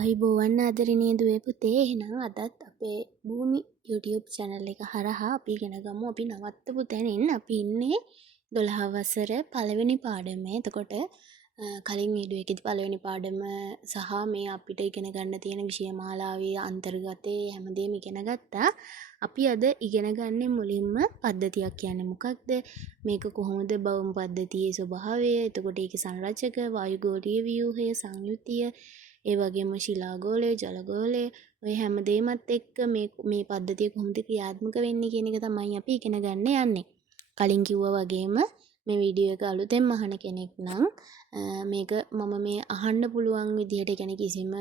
අයිබෝවන් ආදරණීය දුවේ පුතේ, එහෙනම් අදත් අපේ භූමි YouTube channel එක හරහා අපි ඉගෙන ගමු. අපි නවත්තපු තැනින් අපි ඉන්නේ 12 වසර පළවෙනි පාඩමේ. එතකොට කලින් වීඩියෝ එකේදී පළවෙනි පාඩම සහ මේ අපිට ඉගෙන ගන්න තියෙන විෂය මාලාවේ අන්තර්ගතයේ හැමදේම ඉගෙන ගත්තා. අපි අද ඉගෙන ගන්නේ මුලින්ම පද්ධතියක් කියන්නේ මොකක්ද? මේක කොහොමද භෞම පද්ධතියේ ස්වභාවය, එතකොට ඒකේ සංරචක, වායුගෝලීය ව්‍යුහය, සංයුතිය, ඒ වගේම ශිලාගෝලය, ජලගෝලය, ඔය හැමදේමත් එක්ක මේ පද්ධතිය කොහොමද ක්‍රියාත්මක වෙන්නේ කියන එක තමයි අපි ඉගෙන ගන්න යන්නේ. කලින් කිව්වා වගේම මේ වීඩියෝ එක අලුතෙන් අහන කෙනෙක් නම් මේක මම මේ අහන්න පුළුවන් විදිහට, يعني කිසිම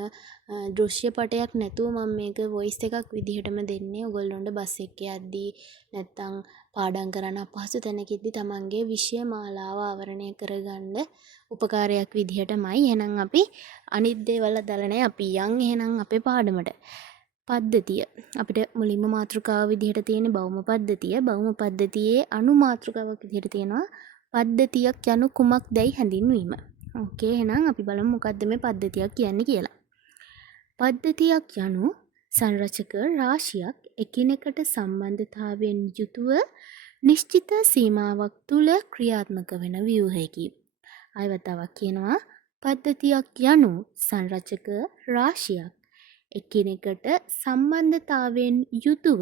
දෘශ්‍ය පටයක් නැතුව මම මේක වොයිස් එකක් විදිහටම දෙන්නේ. ඔයගොල්ලොන්ට බස් එකේ යද්දී නැත්තම් පාඩම් කරන අපහසු තැනකදී තමන්ගේ විෂය මාලාව ආවරණය කරගන්න උපකාරයක් විදිහටමයි. එහෙනම් අපි අනිත් දේවල් අදාළ නැහැ. අපි යන් එහෙනම් අපේ පාඩමට. පද්ධතිය අපිට මුලින්ම මාතෘකාව විදිහට තියෙන භෞම පද්ධතිය. භෞම පද්ධතියේ අනු මාතෘකාවක් විදිහට තියෙනවා පද්ධතියක් යනු කුමක්දයි හැඳින්වීම. ඕකේ, එහෙනම් අපි බලමු මොකද්ද මේ පද්ධතියක් කියන්නේ කියලා. පද්ධතියක් යනු සංරචක රාශියක් එකිනෙකට සම්බන්ධතාවයෙන් යුතුව නිශ්චිත සීමාවක් තුල ක්‍රියාත්මක වෙන ව්‍යුහයකි. ආයවතාවක් කියනවා පද්ධතියක් යනු සංරචක රාශියක් එකිනෙකට සම්බන්ධතාවයෙන් යුතුව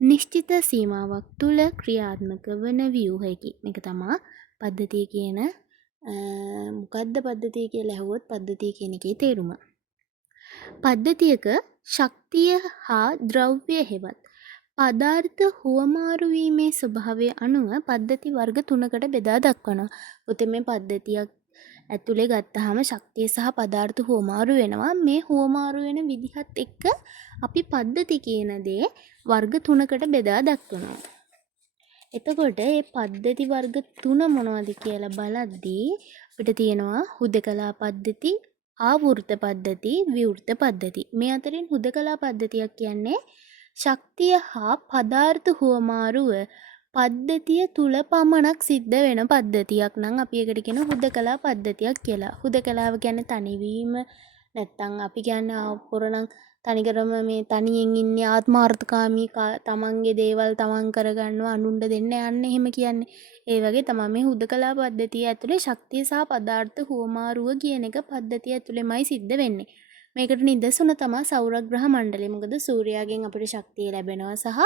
නිශ්චිත සීමාවක් තුල ක්‍රියාත්මක වන ව්‍යුහයකි. මේක තමයි පද්ධතිය කියන මොකද්ද පද්ධතිය කියලා ඇහුවොත් පද්ධතිය කියන එකේ තේරුම. පද්ධතියක ශක්තිය හා ද්‍රව්‍ය හෙවත් පදාර්ථ හුවමාරු වීමේ ස්වභාවය අනුව පද්ධති වර්ග 3කට බෙදා දක්වනවා. උතේ මේ පද්ධතියක් ඇතුලේ ගත්තාම ශක්තිය සහ පදාර්ථ හුවමාරු වෙනවා. මේ හුවමාරු වෙන විදිහත් එක්ක අපි පද්ධති කියන දේ වර්ග 3කට බෙදා දක්වනවා. එතකොට මේ පද්ධති වර්ග 3 මොනවද කියලා බලද්දී අපිට තියෙනවා හුදකලා පද්ධති, ආවෘත පද්ධති, විවෘත පද්ධති. මේ අතරින් හුදකලා පද්ධතියක් කියන්නේ ශක්තිය හා පදාර්ථ හුවමාරුව පද්ධතිය තුල පමණක් සිද්ධ වෙන පද්ධතියක් නම් අපි ඒකට කියන හුදකලා පද්ධතියක් කියලා. හුදකලාව කියන්නේ තනිවීම, නැත්තම් අපි කියන්නේ ආපොරණම් තනිකරම මේ තනියෙන් ඉන්නේ ආත්මාර්ථකාමී තමන්ගේ දේවල් තමන් කරගන්නවා අනුන්ට දෙන්න යන්නේ එහෙම කියන්නේ. ඒ වගේ තමයි මේ හුදකලා පද්ධතිය ඇතුලේ ශක්තිය සහ පදාර්ථ හුවමාරුව කියන එක පද්ධතිය ඇතුලේමයි සිද්ධ වෙන්නේ. මේකට නිදසුන තමයි සෞරග්‍රහ මණ්ඩලය. මොකද සූර්යාගෙන් අපිට ශක්තිය ලැබෙනවා සහ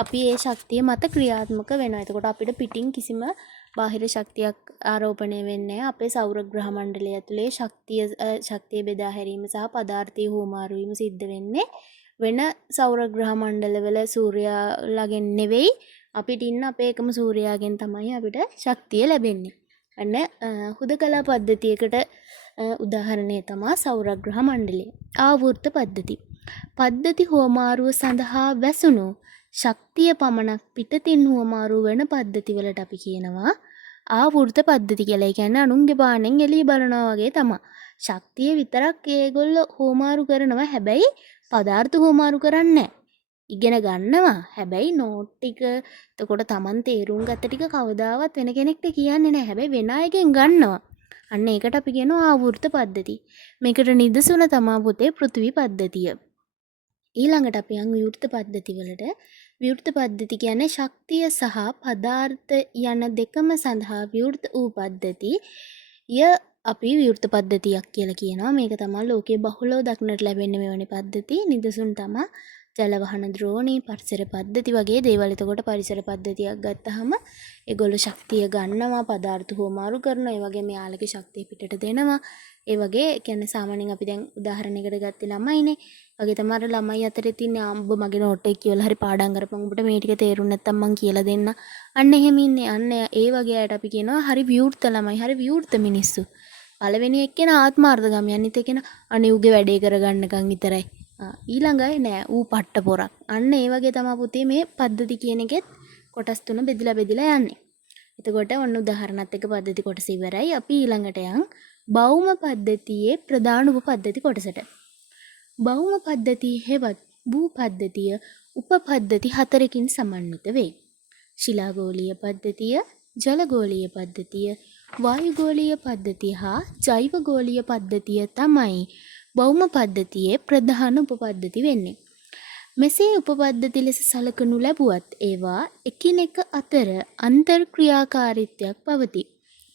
අපි ඒ ශක්තිය මත ක්‍රියාත්මක වෙනවා. එතකොට අපිට පිටින් කිසිම බාහිර ශක්තියක් ආරෝපණය වෙන්නේ නැහැ. අපේ සෞරග්‍රහ මණ්ඩලය ඇතුලේ ශක්තිය බෙදා හැරීම සහ පදාර්ථයේ හුවමාරු වීම සිද්ධ වෙන්නේ වෙන සෞරග්‍රහ මණ්ඩලවල සූර්යාලාගෙන් නෙවෙයි, අපිට ඉන්න අපේ එකම සූර්යාගෙන් තමයි අපිට ශක්තිය ලැබෙන්නේ. අන්න හුදකලා පද්ධතියකට උදාහරණය තමයි සෞරග්‍රහ මණ්ඩලය. ආවෘත පද්ධති. පද්ධති හුවමාරුව සඳහා වැසුණු ශක්තිය පමණක් පිටතින් හුවමාරු වෙන පද්ධතිවලට අපි කියනවා ආවෘත පද්ධති කියලා. ඒ කියන්නේ අනුන්ගේ බාණෙන් එළිය බලනවා වගේ තමයි. ශක්තිය විතරක් ඒගොල්ලෝ හුවමාරු කරනවා. හැබැයි පදාර්ථ හුවමාරු කරන්නේ නැහැ. ඉගෙන ගන්නවා. හැබැයි නෝට් ටික එතකොට Taman තේරුම් ගත්ත ටික කවදාවත් වෙන කෙනෙක්ට කියන්නේ නැහැ. හැබැයි වෙන අයගෙන් ගන්නවා. අන්න ඒකට අපි කියනවා ආවෘත පද්ධති. මේකට නිදසුන තමයි පුතේ පෘථිවි පද්ධතිය. ඊළඟට අපි යන් විවෘත පද්ධති වලට. විවෘත පද්ධති කියන්නේ ශක්තිය සහ පදාර්ථ යන දෙකම සඳහා විවෘත වූ පද්ධති. අපි විවෘත පද්ධතියක් කියලා කියනවා. මේක තමයි ලෝකයේ බහුලව දක්නට ලැබෙන්නේ මෙවැනි පද්ධති. නිදසුන් තමයි ජලවහන ද්‍රෝණී, පරිසර පද්ධති වගේ දේවල්. එතකොට පරිසර පද්ධතියක් ගත්තාම ඒගොල්ලෝ ශක්තිය ගන්නවා, පදාර්ථ හුවමාරු කරනවා, ඒ වගේ මෙයාලගේ ශක්තිය පිටට දෙනවා. ඒ වගේ කියන්නේ සාමාන්‍යයෙන් අපි දැන් උදාහරණයකට ගත්තේ ළමයිනේ. වගේ තමයි ළමයි අතරේ තියෙන අම්බ මගේ නෝට් එක කියලා හරි පාඩම් කරපන්, ඔබට මේ ටික තේරුන්නේ නැත්තම් මං කියලා දෙන්න. අන්න එහෙම ඉන්නේ. අන්න ඒ වගේ අයට අපි කියනවා හරි විවෘත ළමයි, හරි විවෘත මිනිස්සු. පළවෙනි එක්කෙනා ආත්මාර්ථගාමී, අනිත් එක්කෙනා අනේ උගේ වැඩේ කරගන්නකම් විතරයි. ඊළඟයි නෑ ඌ පට්ට පොරක්. අන්න ඒ වගේ තමයි පුතේ මේ පද්ධති කියන එකෙත් කොටස් තුන බෙදලා යන්නේ. එතකොට ඔන්න උදාහරණත් එක්ක පද්ධති කොටස ඉවරයි. අපි ඊළඟට යන් භෞම පද්ධතියේ ප්‍රධාන උපපද්ධති කොටසට. භෞම පද්ධතිය හෙවත් භූ පද්ධතිය උපපද්ධති 4කින් සමන්විත වේ. ශිලාගෝලීය පද්ධතිය, ජලගෝලීය පද්ධතිය, වායුගෝලීය පද්ධතිය හා ජෛවගෝලීය පද්ධතිය තමයි භෞම පද්ධතියේ ප්‍රධාන උපපද්ධති වෙන්නේ. මෙසේ උපපද්ධති ලෙස සලකනු ලැබුවත් ඒවා එකිනෙක අතර අන්තර් ක්‍රියාකාරීත්වයක් පවතී.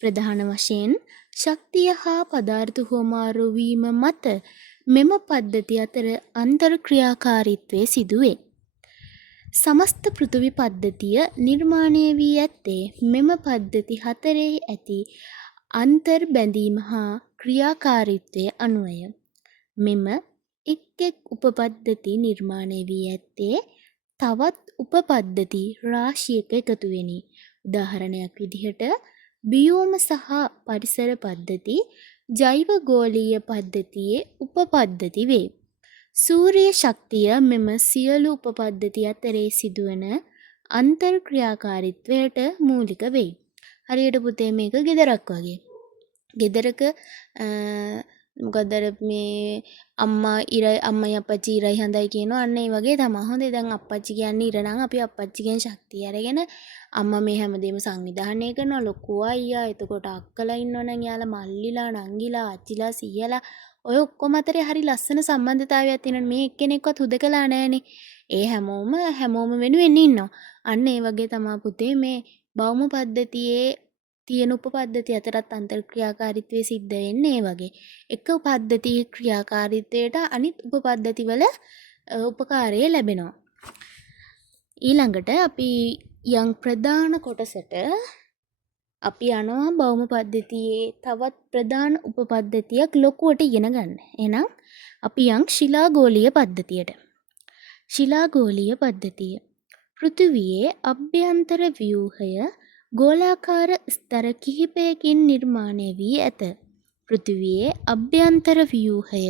ප්‍රධාන වශයෙන් ශක්තිය හා පදාර්ථ හුවමාරු වීම මත මෙම පද්ධති අතර අන්තර් ක්‍රියාකාරීත්වය සිදුවේ. සමස්ත පෘථිවි පද්ධතිය නිර්මාණය වී ඇත්තේ මෙම පද්ධති හතරෙහි ඇති අන්තර් බැඳීම හා ක්‍රියාකාරීත්වය අනුවය. මෙම එක් එක් උපපද්ධති නිර්මාණය වී ඇත්තේ තවත් උපපද්ධති රාශියක එකතුවෙනි. උදාහරණයක් විදිහට බියෝම සහ පරිසර පද්ධති ජෛව ගෝලීය පද්ධතියේ උපපද්ධති වේ. සූර්ය ශක්තිය මෙම සියලු උපපද්ධති අතරේ සිදුවන අන්තර් ක්‍රියාකාරීත්වයට මූලික වෙයි. හරියට පුතේ මේක ගෙදරක් වගේ. ගෙදරක මොකද මේ අම්මා ඉරයි අම්මයි අප්පච්චි ඉරයි හඳයි කියනවා. අන්න ඒ වගේ තමයි. හොඳේ දැන් අප්පච්චි කියන්නේ ඉර නම් අපි අප්පච්චිගෙන් ශක්තිය අරගෙන අම්මා මේ හැමදේම සංවිධානය කරනවා. ලොකු අයියා එතකොට අක්කලා ඉන්නවනම් යාලා මල්ලිලා නංගිලා අච්චිලා සීයලා ඔය ඔක්කොම අතරේ හරි ලස්සන සම්බන්ධතාවයක් තියෙනවා. මේ එක්කෙනෙක්වත් හුදකලා නැහනේ. ඒ හැමෝම වෙනුවෙන් ඉන්නවා. අන්න ඒ වගේ තමයි පුතේ මේ භෞම පද්ධතියේ තියෙන උපපද්ධති අතරත් අන්තර් ක්‍රියාකාරීත්වය සිද්ධ වෙන්නේ ඒ වගේ. එක පද්ධති ක්‍රියාකාරීත්වයට අනිත් උපපද්ධතිවල උපකාරය ලැබෙනවා. ඊළඟට අපි යම් ප්‍රධාන කොටසට අපි යනවා භෞම පද්ධතියේ තවත් ප්‍රධාන උපපද්ධතියක් ලොකුවට ඉගෙන ගන්න. එහෙනම් අපි යම් ශිලාගෝලීය පද්ධතියට. ශිලාගෝලීය පද්ධතිය. පෘථිවියේ අභ්‍යන්තර ව්‍යුහය ගෝලාකාර ස්තර කිහිපයකින් නිර්මාණය වී ඇත. පෘථිවියේ අභ්‍යන්තර ව්‍යුහය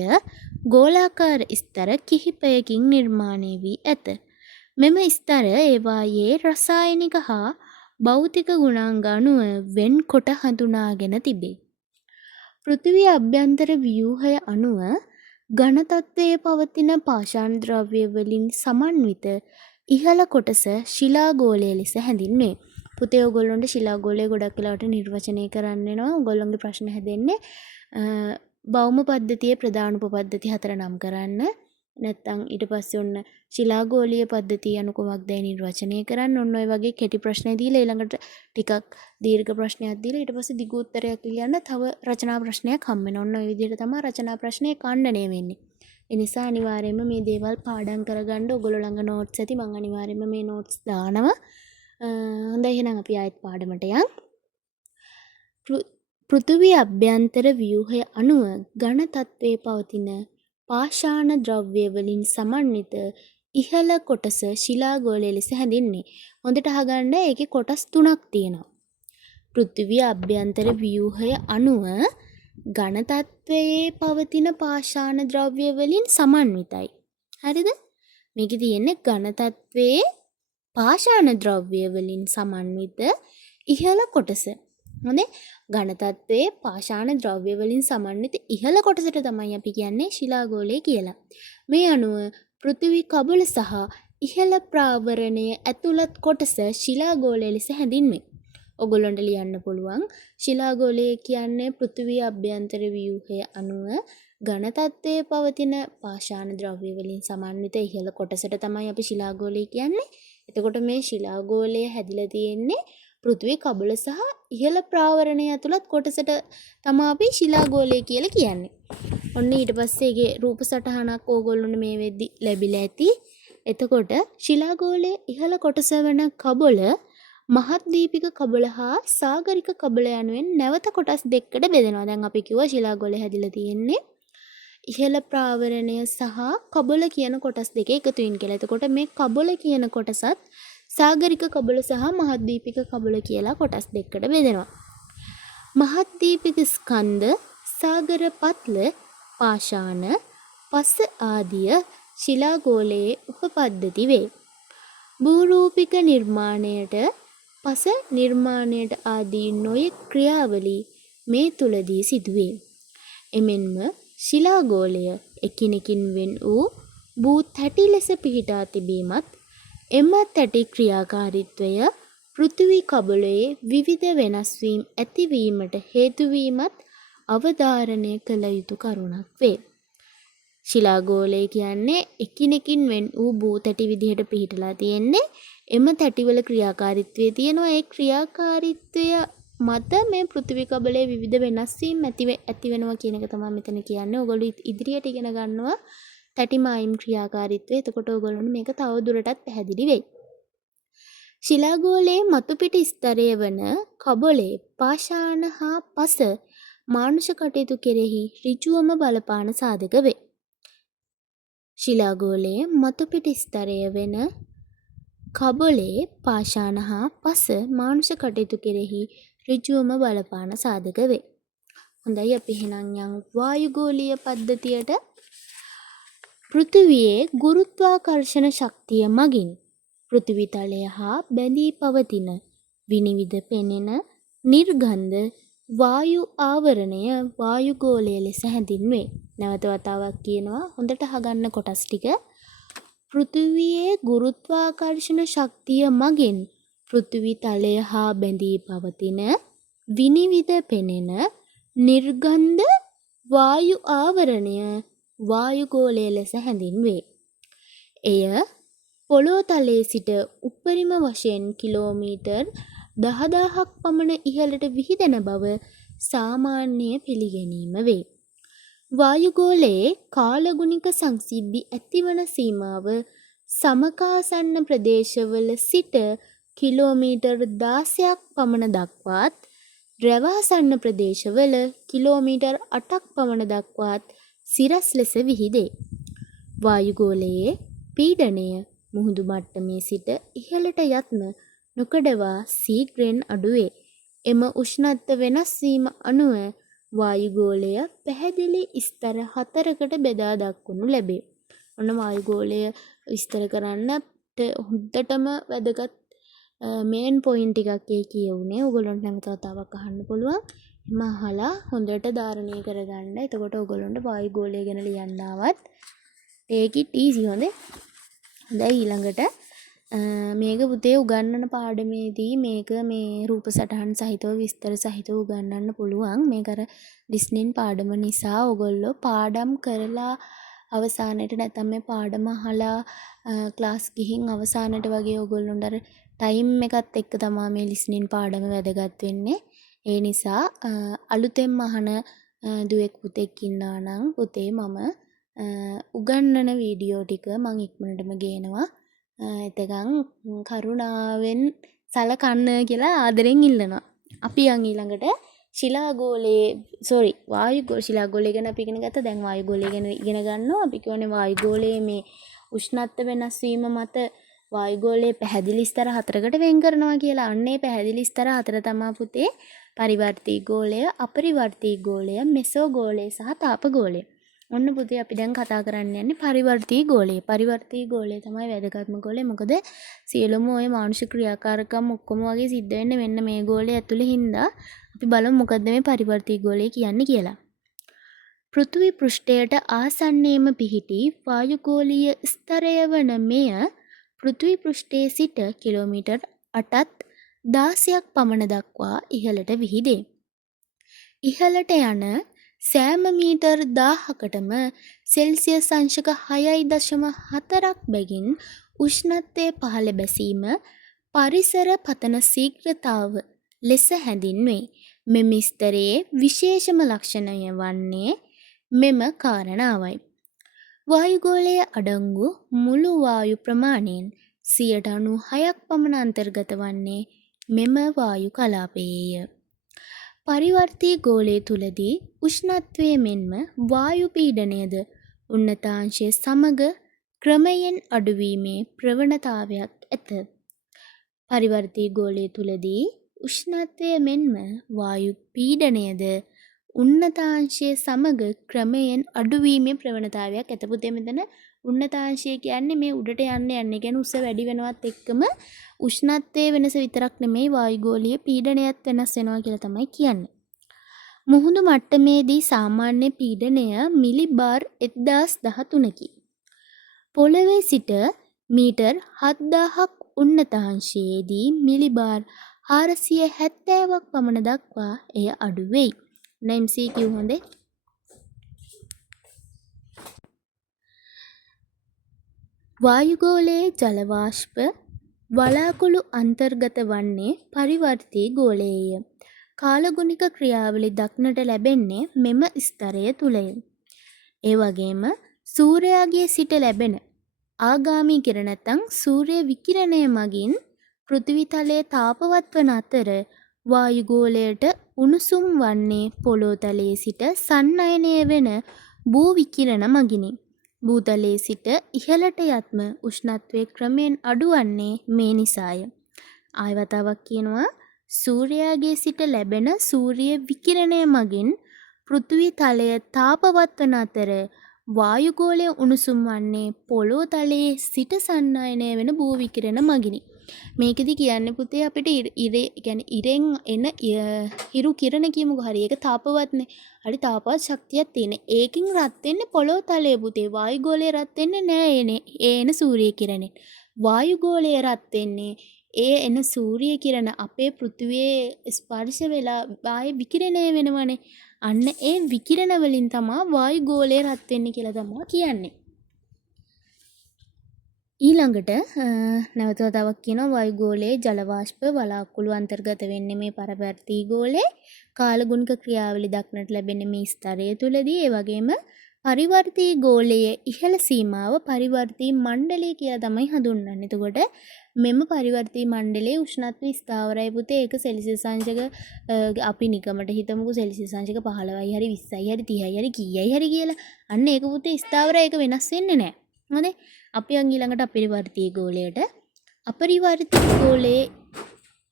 ගෝලාකාර ස්තර කිහිපයකින් නිර්මාණය වී ඇත. මෙම ස්තර ඒවායේ රසායනික හා භෞතික ගුණාංග අනුව වෙන් කොට හඳුනාගෙන තිබේ. පෘථිවිය අභ්‍යන්තර ව්‍යුහය අනුව ඝන තත්ත්වයේ පවතින පාෂාණ ද්‍රව්‍ය වලින් සමන්විත ඉහළ කොටස ශිලාගෝලය ලෙස හැඳින්වේ. පුතේ ඔයගොල්ලන්ට ශිලාගෝලය ගොඩක් වෙලාවට නිර්වචනය කරන්න වෙනවා. ඔයගොල්ලන්ගේ ප්‍රශ්න හැදෙන්නේ භෞම පද්ධතියේ ප්‍රධාන උපපද්ධති හතර නම් කරන්න. නැත්නම් ඊට පස්සේ ඔන්න ශිලාගෝලීය පද්ධතිය අනු කොමක්දයි නිර්වචනය කරන්න. ඔන්න ඔය වගේ කෙටි ප්‍රශ්න දීලා ඊළඟට ටිකක් දීර්ඝ ප්‍රශ්නයක් දීලා ඊට පස්සේ දිගු උත්තරයක් ලියන්න තව රචනා ප්‍රශ්නයක් හම්බ වෙනවා. ඔන්න ඔය විදිහට තමයි රචනා ප්‍රශ්නේ ඛණ්ඩණය වෙන්නේ. ඒ නිසා අනිවාර්යයෙන්ම මේ දේවල් පාඩම් කරගන්න ඔයගොල්ලෝ ළඟ නෝට්ස් ඇති. මම අනිවාර්යයෙන්ම මේ නෝට්ස් දානවා. හොඳයි එහෙනම් අපි ආයෙත් පාඩමට යමු. පෘථිවි අභ්‍යන්තර ව්‍යුහය අනුව ඝන තත්ත්වයේ පවතින පාෂාණ ද්‍රව්‍ය වලින් සමන්විත ඉහළ කොටස ශිලාගෝලය ලෙස හැඳින්වේ. හොඳට අහගන්න ඒකේ කොටස් තුනක් තියෙනවා. පෘථිවි අභ්‍යන්තර ව්‍යුහය අනුව ඝන තත්ත්වයේ පවතින පාෂාණ ද්‍රව්‍ය වලින් සමන්විතයි. හරිද? මේකේ තියෙන්නේ ඝන තත්ත්වයේ පාෂාණ ද්‍රව්‍ය වලින් සමන්විත ඉහළ කොටස. හොඳේ ඝන තත්ත්වයේ පාෂාණ ද්‍රව්‍ය වලින් සමන්විත ඉහළ කොටසට තමයි අපි කියන්නේ ශිලාගෝලය කියලා. මේ අනුව පෘථිවි කබල සහ ඉහළ ප්‍රාවරණය ඇතුළත් කොටස ශිලාගෝලය ලෙස හැඳින්වේ. ඔයගොල්ලන්ට ලියන්න පුළුවන් ශිලාගෝලය කියන්නේ පෘථිවි අභ්‍යන්තර ව්‍යුහය අනුව ඝන තත්ත්වයේ පවතින පාෂාණ ද්‍රව්‍ය වලින් සමන්විත ඉහළ කොටසට තමයි අපි ශිලාගෝලය කියන්නේ. එතකොට මේ ශිලාගෝලය හැදිලා තියෙන්නේ පෘථිවි කබල සහ ඉහළ ප්‍රාවරණය ඇතුළත් කොටසට තමයි අපි ශිලාගෝලය කියලා කියන්නේ. ඔන්න ඊට පස්සේ ඒකේ රූප සටහනක් ඕගොල්ලොන්ට මේ වෙද්දි ලැබිලා ඇති. එතකොට ශිලාගෝලයේ ඉහළ කොටස වන කබල මහද්වීපික කබල හා සාගරික කබල යනුවෙන් නැවත කොටස් දෙකකට බෙදෙනවා. දැන් අපි කිව්වා ශිලාගෝලය හැදිලා තියෙන්නේ ඉහළ ප්‍රාවරණය සහ කබල කියන කොටස් දෙක එකතුයින් කියලා. එතකොට මේ කබල කියන කොටසත් සාගරික කබල සහ මහද්වීපික කබල කියලා කොටස් දෙකකට බෙදෙනවා. මහද්වීපික ස්කන්ධ, සාගර පත්ල, පාෂාණ, පස ආදිය ශිලාගෝලයේ උපපද්ධති වේ. භූරූපික නිර්මාණයට, පස නිර්මාණයට ආදී නොයෙක් ක්‍රියාවලි මේ තුලදී සිදුවේ. එමෙන්ම ශිලාගෝලය එකිනෙකින් වෙන් වූ භූ තැටි ලෙස පිහිටා තිබීමත් එම තැටි ක්‍රියාකාරීත්වය පෘථිවි කබලයේ විවිධ වෙනස් වීම් ඇතිවීමට හේතු වීමත් අවධාරණය කළ යුතු කරුණක් වේ. ශිලාගෝලය කියන්නේ එකිනෙකින් වෙන් වූ භූ තැටි විදිහට පිහිටලා තියෙන්නේ. එම තැටිවල ක්‍රියාකාරීත්වය තියෙනවා. ඒ ක්‍රියාකාරීත්වය මත මේ පෘථිවි කබලයේ විවිධ වෙනස් වීම් ඇති වෙනවා කියන එක තමයි මෙතන කියන්නේ. ඔයගොල්ලෝ ඉදිරියට ඉගෙන ගන්නවා තැටි මායිම් ක්‍රියාකාරීත්වය. එතකොට ඔයගොල්ලන්ට මේක තව දුරටත් පැහැදිලි වෙයි. ශිලාගෝලයේ මතුපිට ස්තරය වන කබොලේ පාෂාණ හා පස මානුෂ කටයුතු කෙරෙහි ඍජුවම බලපාන සාධක වේ. ශිලාගෝලයේ මතුපිට ස්තරය වෙන කබොලේ පාෂාණ හා පස මානුෂ කටයුතු කෙරෙහි ඍජුවම බලපාන සාධක වේ. හොඳයි අපි එහෙනම් යන් වායුගෝලීය පද්ධතියට. පෘථිවියේ ගුරුත්වාකර්ෂණ ශක්තිය මගින් පෘථිවි තලය හා බැඳී පවතින විනිවිද පෙනෙන නිර්ගන්ධ වායු ආවරණය වායුගෝලය ලෙස හැඳින්වේ. නැවත වතාවක් කියනවා හොඳට අහගන්න කොටස් ටික. පෘථිවියේ ගුරුත්වාකර්ෂණ ශක්තිය මගින් පෘථිවි තලය හා බැඳී පවතින විනිවිද පෙනෙන නිර්ගන්ධ වායු ආවරණය වායුගෝලය ලෙස හැඳින්වේ. එය පොළොව තලයේ සිට උපරිම වශයෙන් කිලෝමීටර් 10,000ක් පමණ ඉහළට විහිදෙන බව සාමාන්‍ය පිළිගැනීම වේ. වායුගෝලයේ කාලගුණික සංසිද්ධි ඇතිවන සීමාව සමකාසන්න ප්‍රදේශවල සිට කිලෝමීටර් 16ක් පමණ දක්වාත් ද්‍රවාසන්න ප්‍රදේශවල කිලෝමීටර් 8ක් පමණ දක්වාත් සිරස් ලෙස විහිදේ. වායුගෝලයේ පීඩනය මුහුදු මට්ටමේ සිට ඉහළට යත්ම නොකඩවා සීඝ්‍රයෙන් අඩුවේ. එම උෂ්ණත්ව වෙනස් වීම අනුව වායුගෝලය පැහැදිලි ස්තර 4කට බෙදා දක්වනු ලැබේ. ඔන්න වායුගෝලය විස්තර කරන්නට හොඳටම වැදගත් මේන් පොයින්ට් ටිකක් කියවුනේ. ඔයගොල්ලන්ට නැවත වතාවක් අහන්න පුළුවන්. එම අහලා හොඳට ධාරණය කරගන්න. එතකොට ඔයගොල්ලන්ට වායුගෝලය ගැන ලියන්න ආවත් take it easy හොඳේ. හොඳයි ඊළඟට මේක පුතේ උගන්වන පාඩමේදී මේක මේ රූප සටහන් සහිතව විස්තර සහිතව උගන්වන්න පුළුවන්. මේක අර ලිස්නින් පාඩම නිසා ඔයගොල්ලෝ පාඩම් කරලා අවසානයේට නැත්නම් මේ පාඩම අහලා ක්ලාස් ගිහින් අවසානයේට වගේ ඔයගොල්ලොන්ට අර ටයිම් එකත් එක්ක තමයි මේ ලිස්නින් පාඩම වැදගත් වෙන්නේ. ඒ නිසා අලුතෙන් අහන දුවෙක් පුතෙක් ඉන්නවා නම් පුතේ මම උගන්වන වීඩියෝ ටික මම ඉක්මනටම ගේනවා. එතකන් කරුණාවෙන් සලකන්න කියලා ආදරෙන් ඉල්ලනවා. අපි යන් ඊළඟට ශිලාගෝලය ගැන අපි ඉගෙන ගත්තා. දැන් වායුගෝලය ගැන ඉගෙන ගන්නවා. අපි කියන්නේ වායුගෝලයේ මේ උෂ්ණත්ව වෙනස් වීම මත වායුගෝලයේ පැහැදිලි ස්තර 4කට වෙන් කරනවා කියලා. අන්නේ පැහැදිලි ස්තර 4 තමයි පුතේ පරිවර්තී ගෝලය, අපරිවර්තී ගෝලය, මෙසෝගෝලය සහ තාපගෝලය. ඔන්න පුතේ අපි දැන් කතා කරන්න යන්නේ පරිවර්තී ගෝලය. පරිවර්තී ගෝලය තමයි වැදගත්ම ගෝලය. මොකද සියලුම ওই මානුෂික ක්‍රියාකාරකම් ඔක්කොම වගේ සිද්ධ වෙන්නේ මෙන්න මේ ගෝලය ඇතුලේ හින්දා. අපි බලමු මොකද්ද මේ පරිවර්තී ගෝලය කියන්නේ කියලා. පෘථිවි පෘෂ්ඨයට ආසන්නයේම පිහිටි වායුගෝලීය ස්තරය වන මෙය පෘථිවි පෘෂ්ඨයේ සිට කිලෝමීටර් 8ත් 16ක් පමණ දක්වා ඉහළට විහිදේ. ඉහළට යන සෑම මීටර් 1000කටම සෙල්සියස් අංශක 6.4ක් බැගින් උෂ්ණත්වයේ පහළ බැසීම පරිසර පතන ශීඝ්‍රතාව ලෙස හැඳින්වේ. මෙම ස්තරයේ විශේෂම ලක්ෂණය වන්නේ මෙම කාරණාවයි. වායුගෝලයේ අඩංගු මුළු වායු ප්‍රමාණයෙන් 96ක් පමණ අන්තර්ගත වන්නේ මෙම වායු කලාපයේය. පරිවර්තී ගෝලය තුලදී උෂ්ණත්වයේ මෙන්ම වායු පීඩනයද උන්නතාංශය සමග ක්‍රමයෙන් අඩුවීමේ ප්‍රවණතාවයක් ඇත. පරිවර්තී ගෝලය තුලදී උෂ්ණත්වයේ මෙන්ම වායු පීඩනයද උන්නතාංශය සමග ක්‍රමයෙන් අඩුවීමේ ප්‍රවණතාවයක් ඇත. පුතේ මෙතන උන්නතාංශය කියන්නේ මේ උඩට යන්න කියන්නේ උස වැඩි වෙනවත් එක්කම උෂ්ණත්වයේ වෙනස විතරක් නෙමෙයි වායුගෝලීය පීඩනයත් වෙනස් වෙනවා කියලා තමයි කියන්නේ. මුහුදු මට්ටමේදී සාමාන්‍ය පීඩනය මිලිබාර් 1013කි. පොළවේ සිට මීටර් 7000ක් උන්නතාංශයේදී මිලිබාර් 470ක් පමණ දක්වා එය අඩු වෙයි. MCQ හොඳේ. වායුගෝලයේ ජල වාෂ්ප වලාකුළු අන්තර්ගත වන්නේ පරිවර්තී ගෝලයේය. කාලගුණික ක්‍රියාවලි දක්නට ලැබෙන්නේ මෙම ස්තරය තුලය. ඒ වගේම සූර්යාගේ සිට ලැබෙන ආගාමී කිරණ නැත්නම් සූර්ය විකිරණය මගින් පෘථිවි තලයේ තාපවත් වන අතර වායුගෝලයට උණුසුම් වන්නේ පොළොව තලයේ සිට සන්නයනය වෙන භූ විකිරණ මගිනි. භූතලයේ සිට ඉහළට යත්ම උෂ්ණත්වයේ ක්‍රමයෙන් අඩුවන්නේ මේ නිසාය. ආයවතාවක් කියනවා සූර්යාගේ සිට ලැබෙන සූර්ය විකිරණය මගින් පෘථිවි තලය තාපවත් වන අතර වායුගෝලය උණුසුම් වන්නේ පොළොව තලයේ සිට සන්නයනය වෙන භූ විකිරණ මගිනි. මේකෙදි කියන්නේ පුතේ අපිට ඉරෙන් එන හිරු කිරණ කියමුකෝ. හරි ඒක තාපවත්නේ. හරි තාපවත් ශක්තියක් තියෙන. ඒකින් රත් වෙන්නේ පොළොව තලයේ පුතේ. වායුගෝලය රත් වෙන්නේ නෑ එන සූර්ය කිරණෙන්. වායුගෝලය රත් වෙන්නේ ඒ එන සූර්ය කිරණ අපේ පෘථිවියේ ස්පර්ශ වෙලා වායු විකිරණය වෙනවනේ. අන්න ඒ විකිරණ වලින් තමයි වායුගෝලය රත් වෙන්නේ කියලා තමයි කියන්නේ. ඊළඟට නැවත වතාවක් කියනවා වායුගෝලයේ ජල වාෂ්ප වලාකුළු අන්තර්ගත වෙන්නේ මේ පරිවර්තී ගෝලයේ. කාලගුණික ක්‍රියාවලි දක්නට ලැබෙන්නේ මේ ස්තරය තුලදී. ඒ වගේම පරිවර්තී ගෝලයේ ඉහළ සීමාව පරිවර්තී මණ්ඩලය කියලා තමයි හඳුන්වන්නේ. එතකොට මෙම පරිවර්තී මණ්ඩලයේ උෂ්ණත්වය ස්ථාවරයි පුතේ. ඒක සෙල්සියස් අංශක අපි නිකමට හිතමුකෝ සෙල්සියස් අංශක 15යි හරි 20යි හරි 30යි හරි කීයයි හරි කියලා. අන්න ඒක පුතේ ස්ථාවරයි. ඒක වෙනස් වෙන්නේ නැහැ. හොඳයි. අපි ඊළඟට අපරිවර්තී ගෝලයට. අපරිවර්තී ගෝලයේ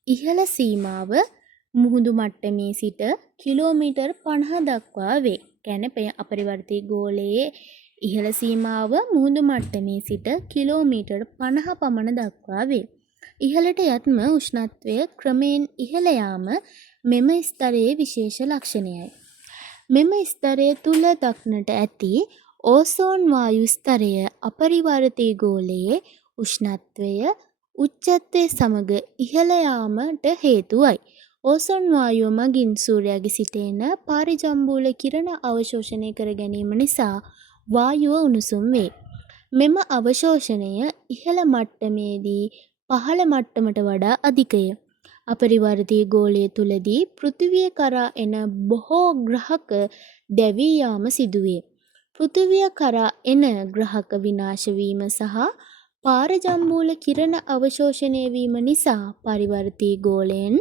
ඉහළ සීමාව මුහුදු මට්ටමේ සිට කිලෝමීටර් 50 දක්වා වේ. කියන්නේ අපරිවර්තී ගෝලයේ ඉහළ සීමාව මුහුදු මට්ටමේ සිට කිලෝමීටර් 50 පමණ දක්වා වේ. ඉහළට යත්ම උෂ්ණත්වය ක්‍රමයෙන් ඉහළ යාම මෙම ස්තරයේ විශේෂ ලක්ෂණයයි. මෙම ස්තරය තුල දක්නට ඇති ඕසෝන් වායු ස්තරය අපරිවර්තී ගෝලයේ උෂ්ණත්වය උච්චත්වයේ සමග ඉහළ යාමට හේතුවයි. ඕසෝන් වායුව මගින් සූර්යාගේ සිට එන පාරිජම්බූල කිරණ අවශෝෂණය කර ගැනීම නිසා වායුව උණුසුම් වේ. මෙම අවශෝෂණය ඉහළ මට්ටමේදී පහළ මට්ටමට වඩා අධිකය. අපරිවර්තී ගෝලය තුලදී පෘථිවිය කරා එන බොහෝ ග්‍රහක දැවී යාම සිදුවේ. පෘථිවිය කරා එන ග්‍රහක විනාශ වීම සහ පාරජම්බූල කිරණ අවශෝෂණය වීම නිසා පරිවර්තී ගෝලයෙන්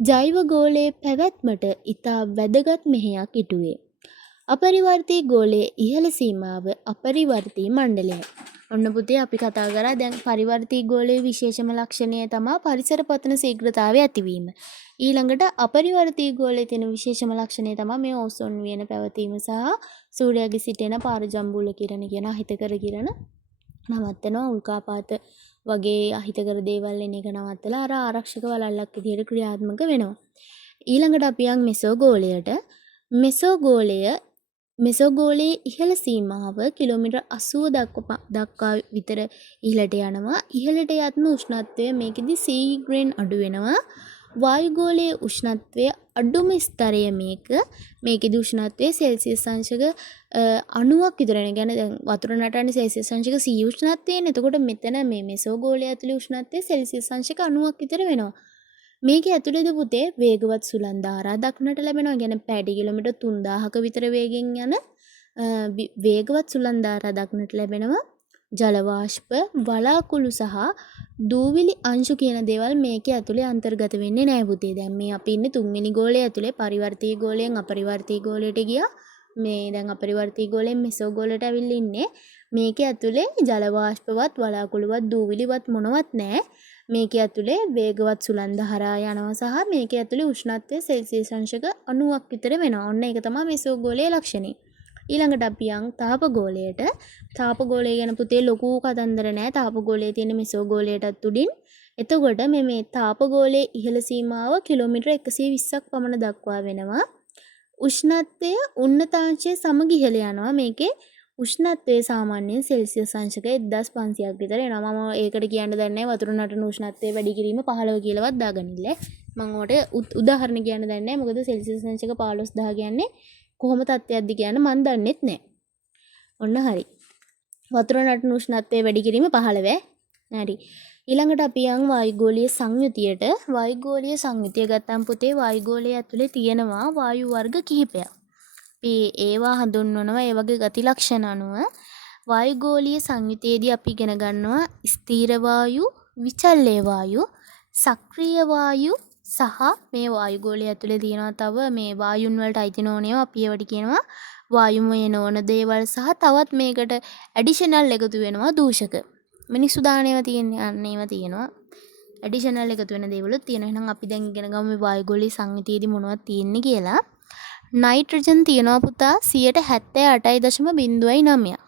ජෛව ගෝලයේ පැවැත්මට ඉතා වැදගත් මෙහෙයක් ඉටුවේ. අපරිවර්තී ගෝලයේ ඉහළ සීමාව අපරිවර්තී මණ්ඩලය. ඔන්න පුතේ අපි කතා කරා දැන් පරිවර්තී ගෝලයේ විශේෂම ලක්ෂණය තමයි පරිසර පතන ශීඝ්‍රතාවය ඇතිවීම. ඊළඟට අපරිවර්තී ගෝලයේ තියෙන විශේෂම ලක්ෂණය තමයි මේ ඕසෝන් වියන පැවතීම සහ සූර්යාගේ සිටෙන පාරජම්බූල කිරණ කියන අහිතකර කිරණ නවත්තනවා. උල්කාපාත වගේ අහිතකර දේවල් එන එක නවත්තලා අර ආරක්ෂක වලල්ලක් විදිහට ක්‍රියාත්මක වෙනවා. ඊළඟට අපි යන් මෙසෝගෝලයට. මෙසෝගෝලයේ ඉහළ සීමාව කිලෝමීටර් 80 දක්වා විතර ඉහළට යනවා. ඉහළට යත්ම උෂ්ණත්වය මේකෙදි සීග්‍රෙන් අඩු වෙනවා. වායුගෝලයේ උෂ්ණත්වය අඩුම ස්තරය මේකෙදි උෂ්ණත්වය සෙල්සියස් අංශක 90ක් විතර වෙන. يعني දැන් වතුර නටන්නේ සෙල්සියස් අංශක 100 උෂ්ණත්වයෙන්. එතකොට මෙතන මේ මෙසෝගෝලය ඇතුලේ උෂ්ණත්වය සෙල්සියස් අංශක 90ක් විතර වෙනවා. මේක ඇතුළේද පුතේ වේගවත් සුළං ධාරා දක්නට ලැබෙනවා. يعني පැය කිලෝමීටර් 3000ක විතර වේගෙන් යන වේගවත් සුළං ධාරා දක්නට ලැබෙනවා. ජල වාෂ්ප වලාකුළු සහ දූවිලි අංශු කියන දේවල් මේකේ ඇතුලේ අන්තර්ගත වෙන්නේ නැහැ පුතේ. දැන් මේ අපි ඉන්නේ තුන්වෙනි ගෝලයේ ඇතුලේ පරිවර්තී ගෝලයෙන් අපරිවර්තී ගෝලයට ගියා. මේ දැන් අපරිවර්තී ගෝලයෙන් මෙසෝ ගෝලයට ඇවිල්ලා ඉන්නේ. මේකේ ඇතුලේ ජල වාෂ්පවත් වලාකුළුවත් දූවිලිවත් මොනවත් නැහැ. මේකේ ඇතුලේ වේගවත් සුළං ධාරා යනවා සහ මේකේ ඇතුලේ උෂ්ණත්වය සෙල්සියස් අංශක 90ක් විතර වෙනවා. ඔන්න ඒක තමයි මෙසෝ ගෝලයේ ලක්ෂණය. ඊළඟට අපි යන් තාප ගෝලයට. තාප ගෝලය ගැන පුතේ ලොකු කතන්දර නැහැ. තාප ගෝලයේ තියෙන මෙසෝ ගෝලයටත් උඩින්. එතකොට මේ තාප ගෝලයේ ඉහළ සීමාව කිලෝමීටර් 120ක් පමණ දක්වා වෙනවා. උෂ්ණත්වය උන්නතාංශයේ සමග ඉහළ යනවා. මේකේ උෂ්ණත්වය සාමාන්‍යයෙන් සෙල්සියස් අංශක 1500ක් විතර එනවා. මම ඒකට කියන්න දන්නේ වතුර නටන උෂ්ණත්වය වැඩි කිරීම 15 කියලාවත් දාගනින්න. මම ඔකට උදාහරණ කියන්න දන්නේ නැහැ. මොකද සෙල්සියස් අංශක 15000 කියන්නේ කොහොම තත්ත්වයක්ද කියන්න මන් දන්නෙත් නැහැ. ඔන්න හරි. වතුර නටන උෂ්ණත්වය වැඩි කිරීම 15. හරි. ඊළඟට අපි යන් වායුගෝලීය සංයුතියට. වායුගෝලීය සංයුතිය ගත්තම් පුතේ වායුගෝලය ඇතුලේ තියෙනවා වායු වර්ග කිහිපයක්. අපි ඒවා හඳුන්වනවා ඒ වගේ ගති ලක්ෂණ අනුව. වායුගෝලීය සංයුතියේදී අපි ඉගෙන ගන්නවා ස්ථීර වායු, විචල්්‍ය වායු, සක්‍රීය වායු සහ මේ වායුගෝලය ඇතුලේ තියෙනවා තව මේ වායුන් වලට අයිති නොවනේවා අපි ඒවට කියනවා වායුමය නොවන දේවල් සහ තවත් මේකට ඇඩිෂනල් එකතු වෙනවා දූෂක. මිනිස්සු දාන ඒවා තියෙන්නේ අන්න ඒවා තියෙනවා. ඇඩිෂනල් එකතු වෙන දේවලුත් තියෙනවා. එහෙනම් අපි දැන් ඉගෙන ගමු මේ වායුගෝලීය සංයුතියේදී මොනවද තියෙන්නේ කියලා. නයිට්‍රජන් තියෙනවා පුතා 78.09ක්.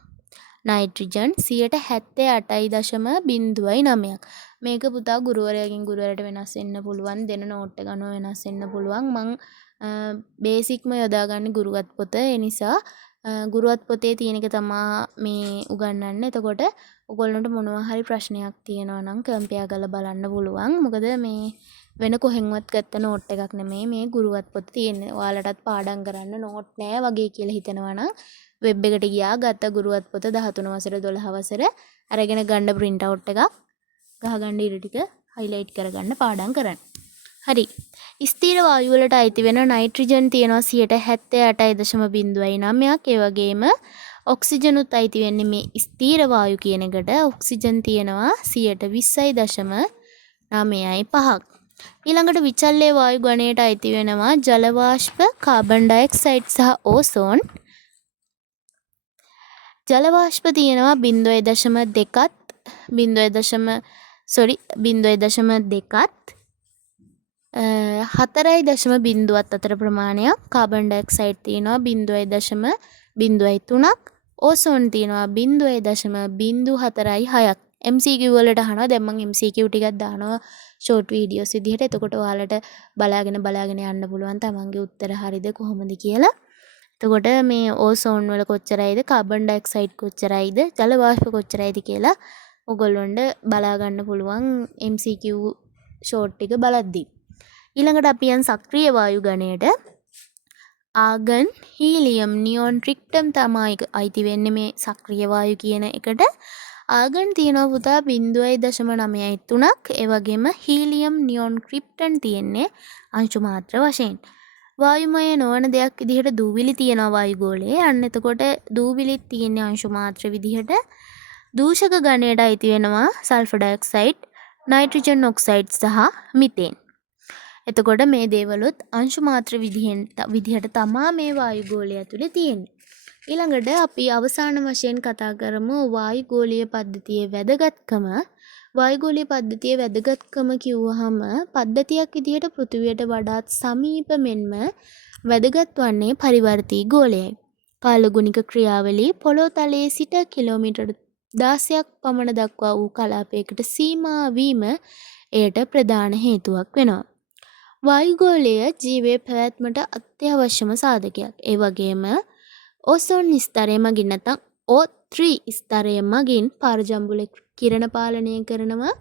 නයිට්‍රජන් 78.09ක්. මේක පුතා ගුරුවරයාගෙන් ගුරුවරයාට වෙනස් වෙන්න පුළුවන්. දෙන නෝට් එක අනුව වෙනස් වෙන්න පුළුවන්. මං බේසික්ම යොදාගන්නේ ගුරුවත් පොත. ඒ නිසා ගුරුවත් පොතේ තියෙන එක තමා මේ උගන්වන්නේ. එතකොට ඔයගොල්ලන්ට මොනවා හරි ප්‍රශ්නයක් තියෙනවා නම් කම්පෙයාර් කරලා බලන්න පුළුවන්. මොකද මේ වෙන කොහෙන්වත් ගත්ත නෝට් එකක් නෙමෙයි මේ ගුරුවත් පොත තියෙන්නේ. ඔයාලටත් පාඩම් කරන්න නෝට් නෑ වගේ කියලා හිතනවා නම් වෙබ් එකට ගියා ගත්ත ගුරුවත් පොත 13 වසර 12 වසර අරගෙන ගන්න print out එකක් ගහගන්න ඉර ටික highlight කරගන්න පාඩම් කරන්න. හරි. ස්ථීර වායු වලට අයිති වෙන නයිට්‍රජන් තියෙනවා 78.09ක්. ඒ වගේම ඔක්සිජන් උත් අයිති වෙන්නේ මේ ස්ථීර වායු කියන එකට. ඔක්සිජන් තියෙනවා 20.9.5ක්. ඊළඟට විචල්්‍ය වායු ගණයට අයිති වෙනවා ජල වාෂ්ප, කාබන් ඩයොක්සයිඩ් සහ ඕසෝන්. ජල වාෂ්ප තියෙනවා 0.2ත් 4.0ත් අතර ප්‍රමාණයක්. කාබන් ඩයොක්සයිඩ් තියෙනවා 0.03ක්. ඕසෝන් තියෙනවා 0.04ක්. MCQ වලට අහනවා. දැන් මම MCQ ටිකක් දානවා ෂෝට් වීඩියෝස් විදිහට. එතකොට ඔයාලට බලාගෙන යන්න පුළුවන් තමන්ගේ උත්තර හරිද කොහොමද කියලා. එතකොට මේ ඕසෝන් වල කොච්චරයිද, කාබන් ඩයොක්සයිඩ් කොච්චරයිද, ජල වාෂ්ප කොච්චරයිද කියලා ඔයගොල්ලොන්ට බලා ගන්න පුළුවන් MCQ ෂෝට් ටික බලද්දී. ඊළඟට අපි යන් සක්‍රීය වායු ගණයට. ආගන්, හීලියම්, නියොන්, ට්‍රික්ටම් තමයි අයිති වෙන්නේ මේ සක්‍රීය වායු කියන එකට. ආගන් තියෙනවා පුතා 0.93ක්. ඒ වගේම හීලියම්, නියොන්, ක්‍රිප්ටන් තියෙන්නේ අංශු මාත්‍ර වශයෙන්. වායුමය නොවන දෙයක් විදිහට දූවිලි තියෙනවා වායුගෝලයේ. අන්න එතකොට දූවිලිත් තියෙන අංශු මාත්‍ර විදිහට දූෂක ගණයට අයිති වෙනවා සල්ෆර් ඩයොක්සයිඩ්, නයිට්‍රජන් ඔක්සයිඩ් සහ මිතේන්. එතකොට මේ දේවලුත් අංශු මාත්‍ර විදිහට තමා මේ වායුගෝලය ඇතුලේ තියෙන්නේ. ඊළඟට අපි අවසාන වශයෙන් කතා කරමු වායුගෝලීය පද්ධතියේ වැදගත්කම. වායුගෝලීය පද්ධතියේ වැදගත්කම කිව්වහම පද්ධතියක් විදිහට පෘථිවියට වඩාත් සමීප මෙන්ම වැදගත් වන්නේ පරිවර්තී ගෝලයයි. කාලගුණික ක්‍රියාවලිය පොළොව තලයේ සිට කිලෝමීටර් 16ක් පමණ දක්වා වූ කලාපයකට සීමා වීම එයට ප්‍රධාන හේතුවක් වෙනවා. වායුගෝලය ජීවයේ පැවැත්මට අත්‍යවශ්‍යම සාධකයක්. ඒ වගේම ඕසෝන් ස්තරය මගින් නැත්නම් O3 ස්තරය මගින් පාරජම්බුල කිරණ පාලනය කරනවා.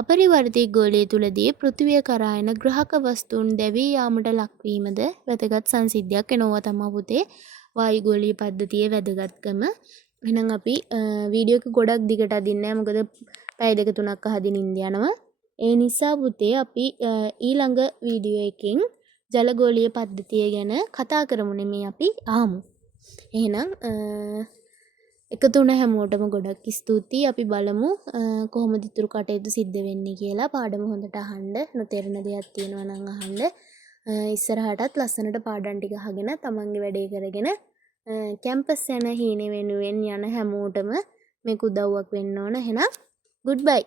අපරිවර්තී ගෝලය තුලදී පෘථිවිය කරා එන ග්‍රහක වස්තුන් දැවී යාමට ලක්වීමද වැදගත් සංසිද්ධියක් වෙනවා තමයි පුතේ වායුගෝලීය පද්ධතියේ වැදගත්කම. එහෙනම් අපි වීඩියෝ එක ගොඩක් දිගට අදින්නේ නැහැ. මොකද පැය දෙක තුනක් අහදින් ඉඳ යනවා. ඒ නිසා පුතේ අපි ඊළඟ වීඩියෝ එකෙන් ජලගෝලීය පද්ධතිය ගැන කතා කරමු නෙමෙයි අපි ආමු. එහෙනම් එකතු වුණ හැමෝටම ගොඩක් ස්තුතියි. අපි බලමු කොහොමද ඉතුරු කටයුතු සිද්ධ වෙන්නේ කියලා. පාඩම හොඳට අහන්න, නොතේරෙන දේවල් තියෙනවා නම් අහන්න. ඉස්සරහටත් ලස්සනට පාඩම් ටික අහගෙන තමන්ගේ වැඩේ කරගෙන කැම්පස් යන හීනෙ වෙනුවෙන් යන හැමෝටම මේක උදව්වක් වෙන්න ඕන. එහෙනම් good bye.